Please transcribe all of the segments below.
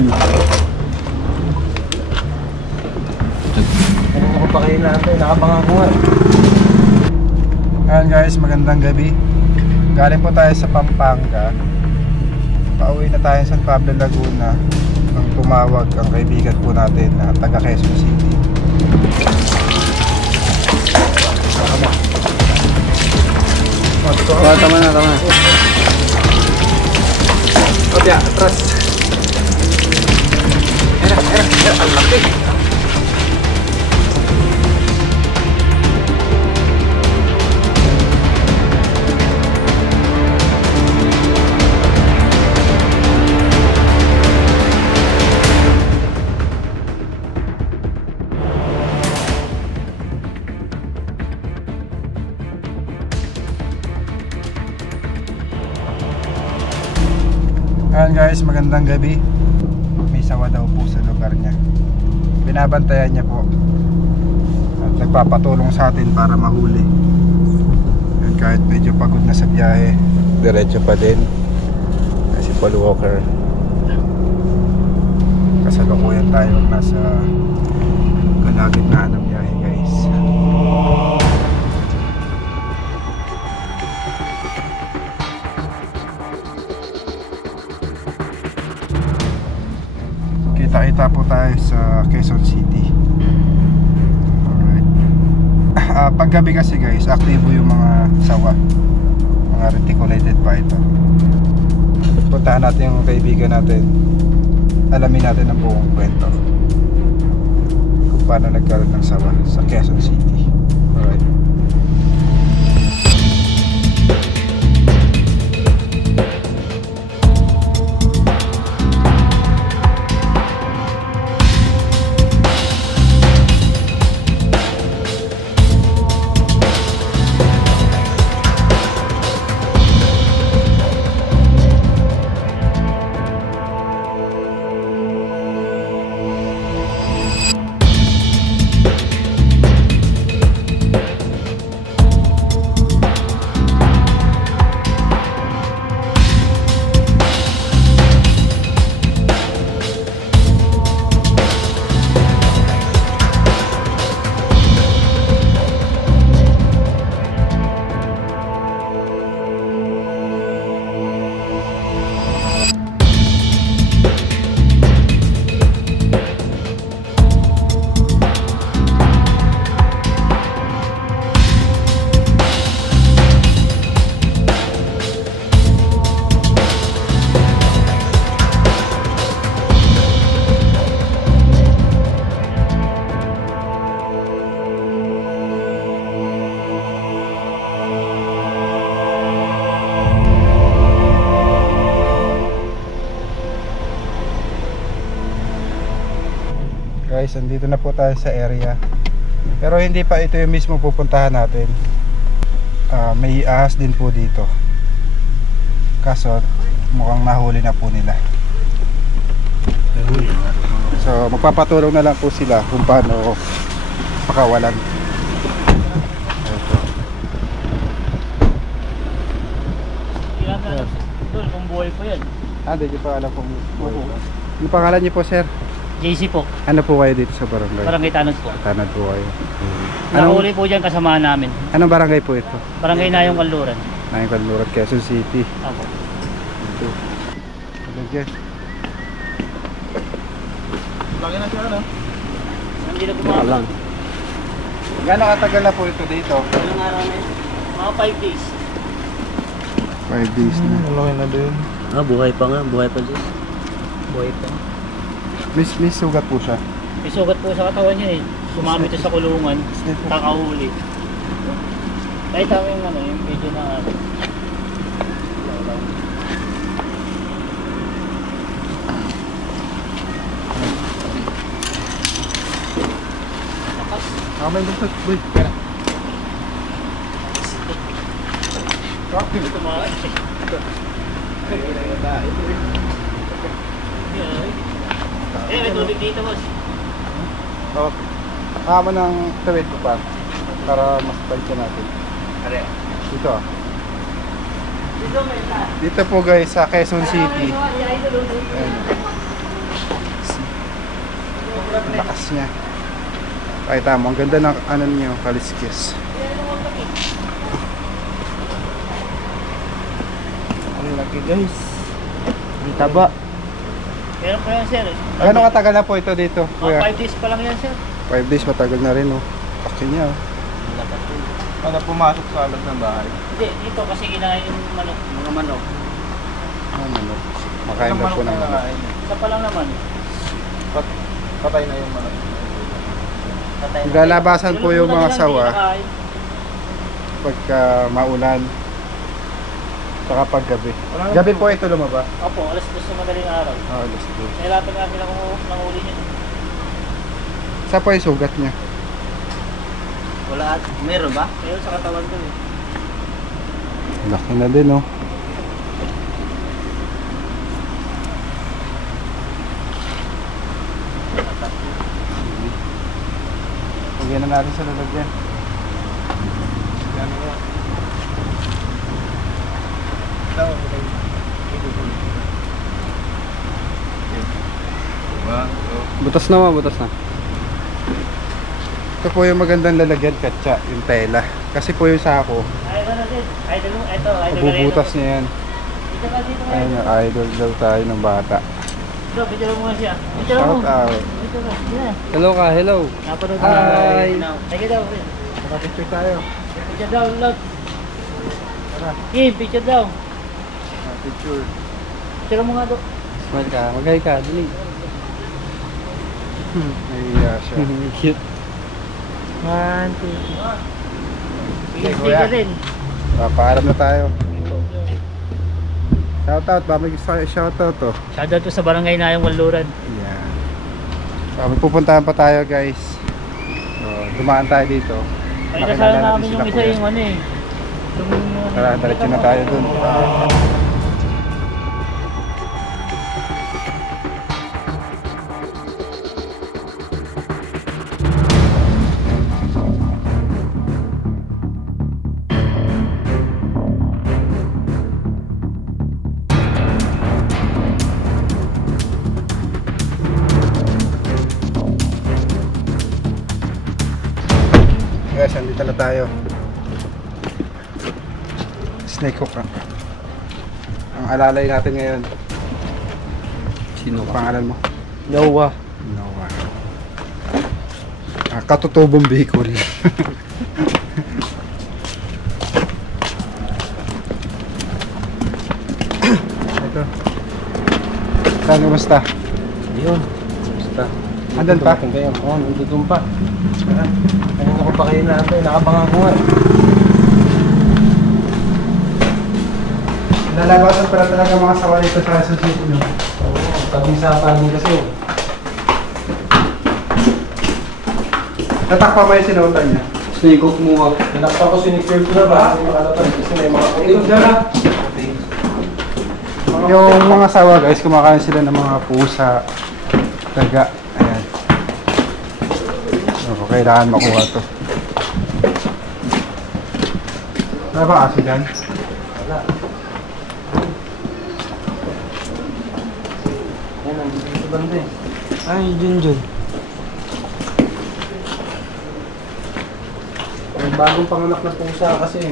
Ano ko pa kayo natin? Nakabanga ko nga. Ayan guys, magandang gabi. Galing po tayo sa Pampanga. Pauwi na tayo sa San Pablo, Laguna. Ang tumawag ang kaibigan po natin na taga Quezon City. Tama na. Kopya, atras. Ang laki. Ayan guys, magandang gabi. May sawa daw po sa lugar niya. Binabantayan niya po at nagpapatulong sa atin para mahuli. Ayan, kahit medyo pagod na sa biyahe, diretso pa din. Si Paul Walker. Kasalukuyan tayo nasa kalagitnaan ng biyahe guys. Kita-kita po tayo sa Quezon City. Alright. Paggabi kasi guys, aktibo yung mga sawa, mga reticulated python. Puntahan natin yung kaibigan natin, alamin natin ang buong kwento kung paano nagkaroon ng sawa sa Quezon City. Alright. Guys, andito na po tayo sa area. Pero hindi pa ito yung mismo pupuntahan natin. May ahas din po dito. Kaso mukhang nahuli na po nila. So magpapatulong na lang po sila kung paano pakawalan. Doon, kung buhay po yan. Hindi ko pa alam kung buhay po. Yung pangalan niyo po, sir? JC po. Ano po kayo dito sa barangay? Barangay Tanod po. Tanod po kayo. Nahuli po dyan kasamahan namin. Anong barangay po ito? Barangay Nayong Kanluran. Nayong Kanluran, Quezon City. Apo. Ito. Lagyan. Lagyan na siya, ano? Hindi na kumakalang. Gano'ng katagal na po ito dito? Ilang araw na yun? Mga 5 days. 5 days na. Malaki na din. Buhay pa nga. Buhay pa dyan. Buhay pa. May sugat po siya. May sugat po sa katawan niya eh. Sumami ito sa kulungan. Kakahuli. Kahit ako yung yung video na may bukod. Boy, kaya. ito mga may tubig dito boss. Kama ng tawid ko pa para mas pansya natin. Dito Dito po guys sa Quezon City. Ayan. niya. Pakita mo, ang ganda ng ano niyo, kaliskis. Ang laki guys. Ang taba. Meron pa yan sir. Gano'ng katagal na po ito dito, kuya? 5 days pa lang yan sir. 5 days, matagal na rin, oh. Paki niya, oh. Ano pumasok sa loob ng bahay? Hindi, dito kasi kinain yung manok, mga manok. Oh, manok. Makain daw po ng manok. Isa pa lang naman. Patay na yung manok. Patay na. Lalabasan po yung mga Nilang sawa kinakain. pagka maulan. Saka pag gabi. Gabi po ito lumabas. Opo, alas 2 sa madaling araw. Oh, alas 2. Nahirapan nga sila kung nanguli niya. Sa po yung sugat niya. Wala at meron ba? Meron sa katawan ko eh. Laki na din, oh. Lagyan na natin sa lalagyan. Butas na butas na. Ito po yung magandang lalagyan, katsa, yung tela. Kasi po yung sako, Ay, ano din? Idol mo, ito, idol bubutas niya yan. Dito ka, dito ka. Ayun, idol daw tayo ng bata. Ito, picture mo nga siya. Picture mo. Shout out. Picture mo. Yeah. Hello ka, hello. Napanood Hi. Thank you daw. Picture tayo. Picture daw, look. Tara, Kim, picture daw. picture. Picture mo nga daw. Smile ka, magay ka, dali. Nahiya siya. Cute. 1, 2, 3. Okay, Sticker kuya. din. Paalam na tayo. Shout out, ba may gusto kayo shout out, oh. Shoutout to sa barangay na yung Waluran. Yan. So, may pupuntahan pa tayo, guys. So, dumaan tayo dito. Ay, Makilala kasama natin namin sila, yung isa kuya. yung ano eh. Yung, Tara, diretso na tayo dun. Guys, andito na tayo. Snake hook, ah. Ang alalay natin ngayon. Sino ka? Pangalan mo? Noah. Noah. Katutubong Bicol. Ito. Saan, kumusta? Ayun. Basta. Andun pa? Kayo. Oo, nandun pa. Kanina ko pa kayo natin, nakabangan ko nga. Lalabasan pala talaga mga sawa dito sa Quezon City, no? Oo, tabing sa panin kasi. Tatakpa mo yung sinuotan niya. Snake hook mo ah. Tinakpa ko sinikirp na ba? Hindi makalapad kasi may mga kuting dyan ah. Yung mga sawa, guys, kumakain sila ng mga pusa, daga. Ayan. So, kailangan makuha to. Wala ba aso dyan? Wala. Yan, nandito sa banda eh. Ay, dyan. May bagong panganak na pusa kasi.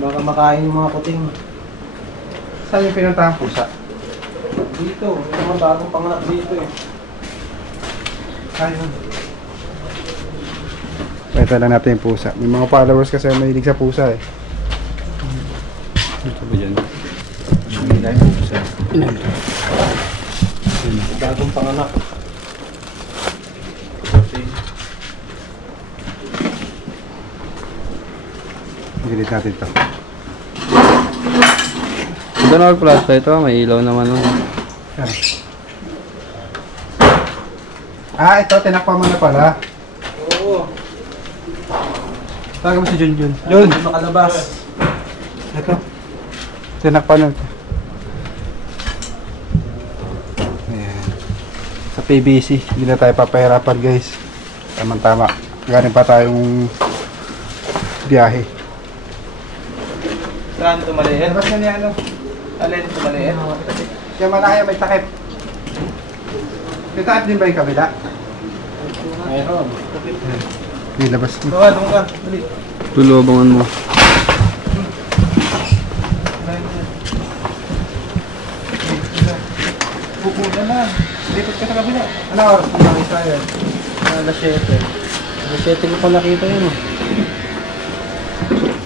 Baka makain yung mga kuting. Saan yung pinuntahan pusa? Dito, may mga bagong panganak dito eh. Ayun. Pwede lang natin yung pusa. May mga followers kasi mahilig sa pusa eh. Dito ba dyan? Hindi tayo pusa. Bagong panganak. Gilid natin ito. Ito na mag-plasta ito, may ilaw naman. Ah, ito, tinakpa mo na pala. Oo. Tawagan mo si Junjun. Yun, makalabas. Ito. Tinakpa na ito. Ayan. Sa PBC, hindi na tayo papahirapan, guys. Tama-tama. Galing pa tayong biyahe. Saan ito maliit? Labas na niya, ano? Alin ito maliit? Kaya malaki, may takip. May takip din ba yung kabila? Meron. Nilabas mo. Tawad, doon ka. Dali. Tulubangan mo. Pupo na lang. Lipat ka sa kabila. Ano oras mo nakita yan? Alas 7. Alas 7 ko pa nakita yun.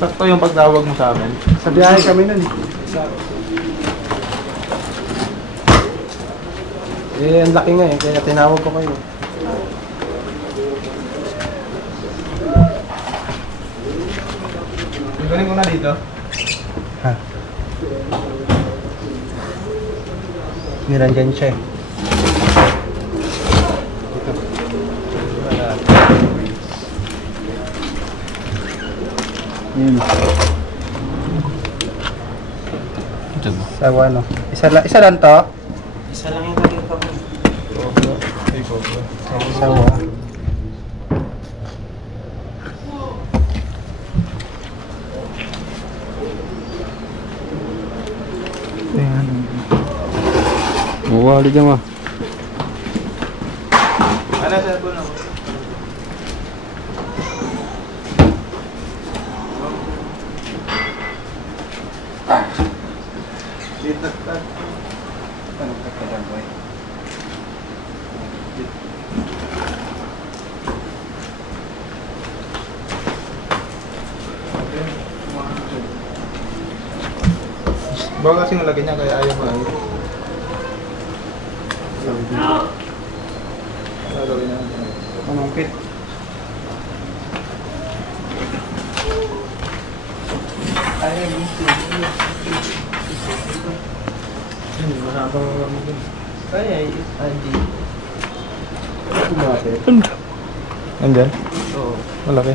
Sakto yung pagtawag mo sa amin. Sa biyahe kami nun. Eh, ang laki nga eh. Kaya tinawag ko kayo. Galing ko na dito. Ha? Nirandiyan siya eh. Yun. Sawa no? Isa lang to? Isa lang yung nakita ko. Sawa. Mawali dyan, ma. Ano sa cellphone ako? Dito ka. Ano ka pa dyan, boy? Bawa kasing lagyan niya kaya ayaw mo. Ano gawin natin? Pamangkit. Mahabang ano din. Kaya hindi. Kumapit. Andyan? Oo. Malaki.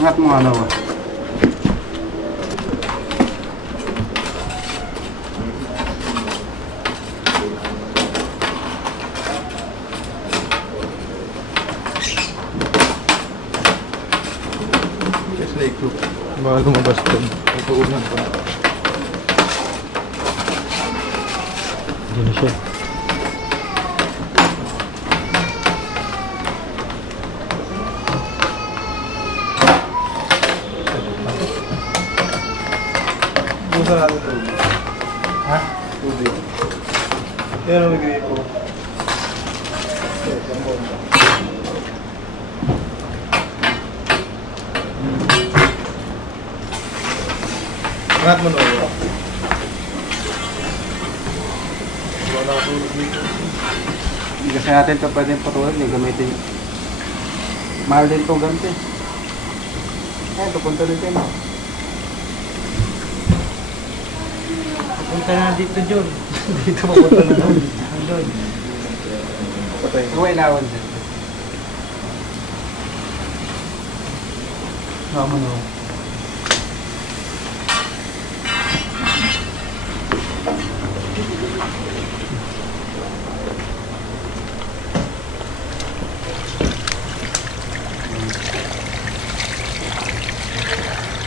Angat mo ano ba? Just like look. Baka lumabas ko. Tutuunan ko. Diyan na siya. Busa natin tubig. Ha? Tubig. Yan ang bigay ko. Angat mo na ulo. Wala tulog dito. Hindi kasi natin ito pwedeng patuloy. Hindi gamitin. Mahal din itong ganti. Ayan, pupunta din tayo. Punta na dito, John. Dito mapunta na doon. Doon. Patay. Huwag ilawan din. Tama na.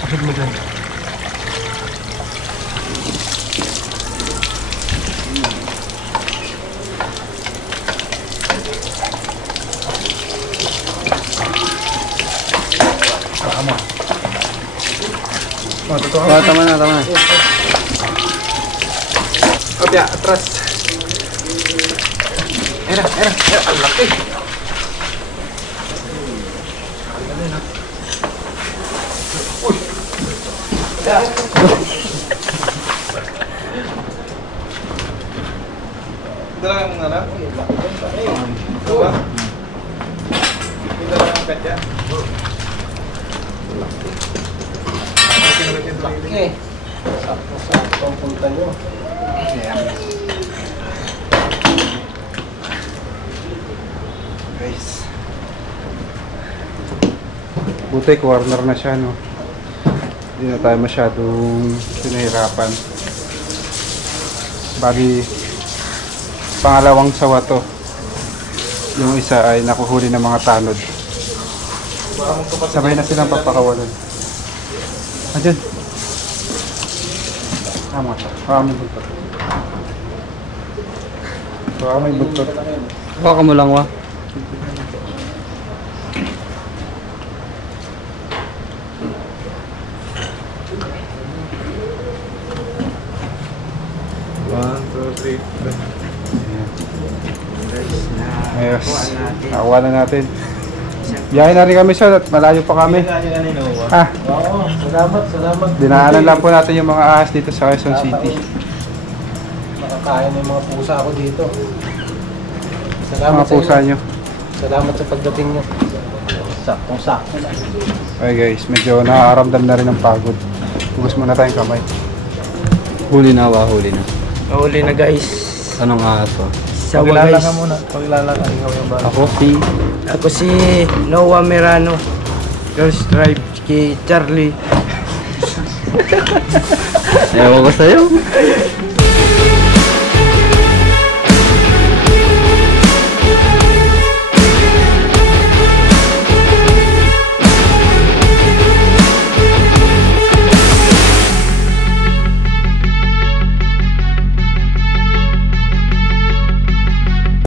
Kapit mo dyan. Oh, totoo. Oh, tama na, tama na. Kapya, atras. Era. Ang laki. Dala yung mga anak? Dua? Dala yung petya? Okay. Sakto ang punta nyo. Guys. Buti corner na siya, no? Hindi na tayo masyadong pinahirapan. Bali, pangalawang sawa to. yung isa ay nakuhuli ng mga tanod. Sabay na silang papakawalan. Andyan. Tama ka. May buntot. May buntot. Baka mo lang, wa. Ayos. Nakawa na natin. Biyahe na rin kami sir at malayo pa kami. Ah, Oo, salamat. dinaanan lang po natin yung mga ahas dito sa Quezon City. Makakain ng mga pusa ako dito. Mga pusa nyo. Salamat sa pagdating nyo. Saktong-sakto na. Okay guys, medyo nakakaramdam na rin ng pagod. Hugas muna tayong kamay. Huli na, wa. Huli na. Huli na guys. Anong aso? Sawa Paglalaka guys. muna. Paglalaka, ikaw yung ba? Ako si... Ako si Noah Merano. Girls Tribe. Si Charlie. Ewan ko sa'yo.